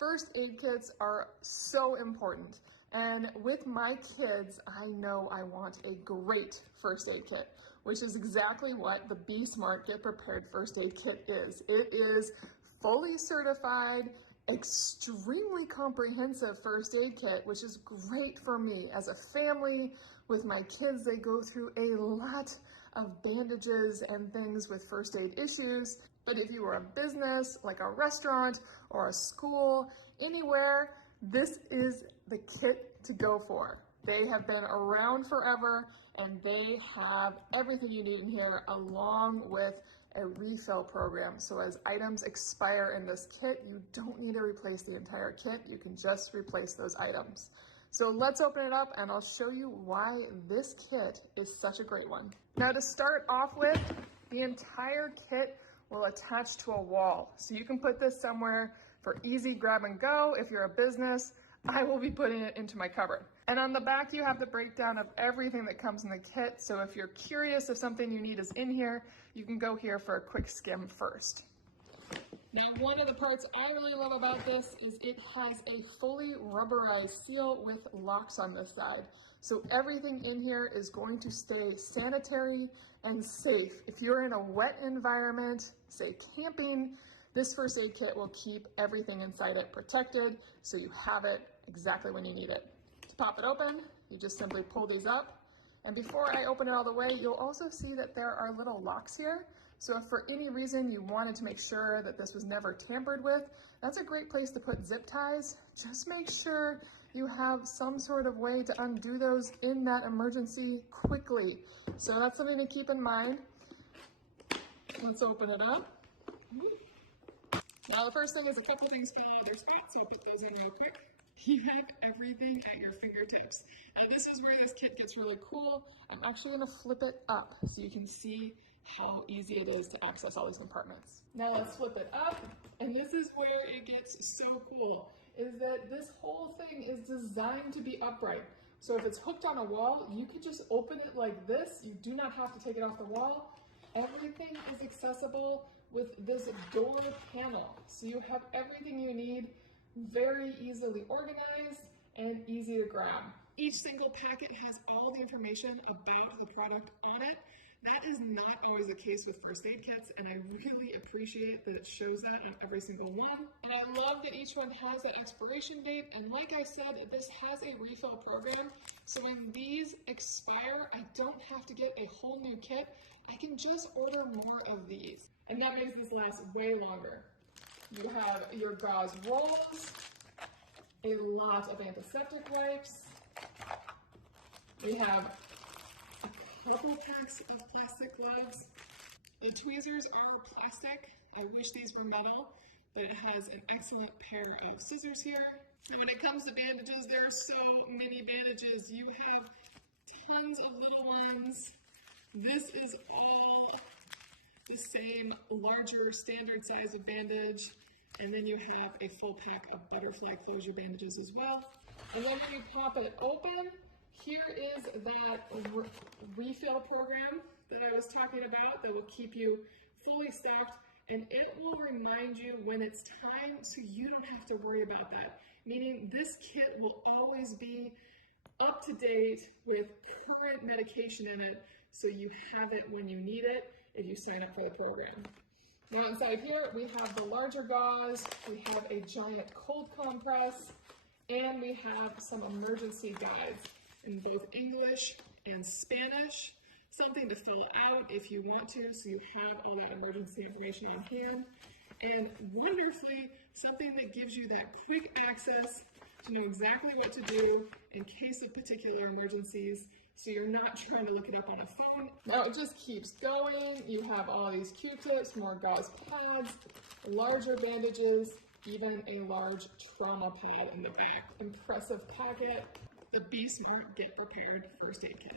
First aid kits are so important. And with my kids, I know I want a great first aid kit, which is exactly what the Be Smart Get Prepared first aid kit is. It is fully certified, extremely comprehensive first aid kit, which is great for me as a family. With my kids, they go through a lot of bandages and things with first aid issues. But if you are a business, like a restaurant or a school, anywhere, this is the kit to go for. They have been around forever and they have everything you need in here along with a refill program. So as items expire in this kit, you don't need to replace the entire kit. You can just replace those items. So let's open it up and I'll show you why this kit is such a great one. Now to start off with, the entire kit will attach to a wall. So you can put this somewhere for easy grab and go. If you're a business, I will be putting it into my cupboard. And on the back, you have the breakdown of everything that comes in the kit. So if you're curious if something you need is in here, you can go here for a quick skim first. Now, one of the parts I really love about this is it has a fully rubberized seal with locks on this side. So everything in here is going to stay sanitary and safe. If you're in a wet environment, say camping, this first aid kit will keep everything inside it protected, so you have it exactly when you need it. To pop it open, you just simply pull these up. And before I open it all the way, you'll also see that there are little locks here. So if for any reason you wanted to make sure that this was never tampered with, that's a great place to put zip ties. Just make sure you have some sort of way to undo those in that emergency quickly. So that's something to keep in mind. Let's open it up. Now the first thing is a couple things fell out of their spots, so we'll put those in real quick. You have everything at your fingertips. And this is where this kit gets really cool. I'm actually gonna flip it up so you can see how easy it is to access all these compartments. Now let's flip it up, and this is where it gets so cool, is that this whole thing is designed to be upright. So if it's hooked on a wall, you could just open it like this. You do not have to take it off the wall. Everything is accessible with this door panel. So you have everything you need, very easily organized and easy to grab. Each single packet has all the information about the product on it. That is not always the case with first aid kits, and I really appreciate that it shows that on every single one. And I love that each one has an expiration date, and like I said, this has a refill program, so when these expire, I don't have to get a whole new kit. I can just order more of these, and that makes this last way longer. You have your gauze rolls, a lot of antiseptic wipes. We have a couple packs of plastic gloves. The tweezers are plastic. I wish these were metal, but it has an excellent pair of scissors here. And when it comes to bandages, there are so many bandages. You have tons of little ones. This is all the same larger standard size of bandage. And then you have a full pack of butterfly closure bandages as well. And then when you pop it open, here is that refill program that I was talking about that will keep you fully stocked, and it will remind you when it's time so you don't have to worry about that. Meaning this kit will always be up to date with current medication in it, so you have it when you need it if you sign up for the program. Now inside here, we have the larger gauze, we have a giant cold compress, and we have some emergency guides in both English and Spanish, something to fill out if you want to, so you have all that emergency information on hand. And wonderfully, something that gives you that quick access to know exactly what to do in case of particular emergencies, so you're not trying to look it up on a phone. Now it just keeps going. You have all these Q-tips, more gauze pads, larger bandages, even a large trauma pad in the back. Impressive packet. The Be Smart Get Prepared First Aid Kit.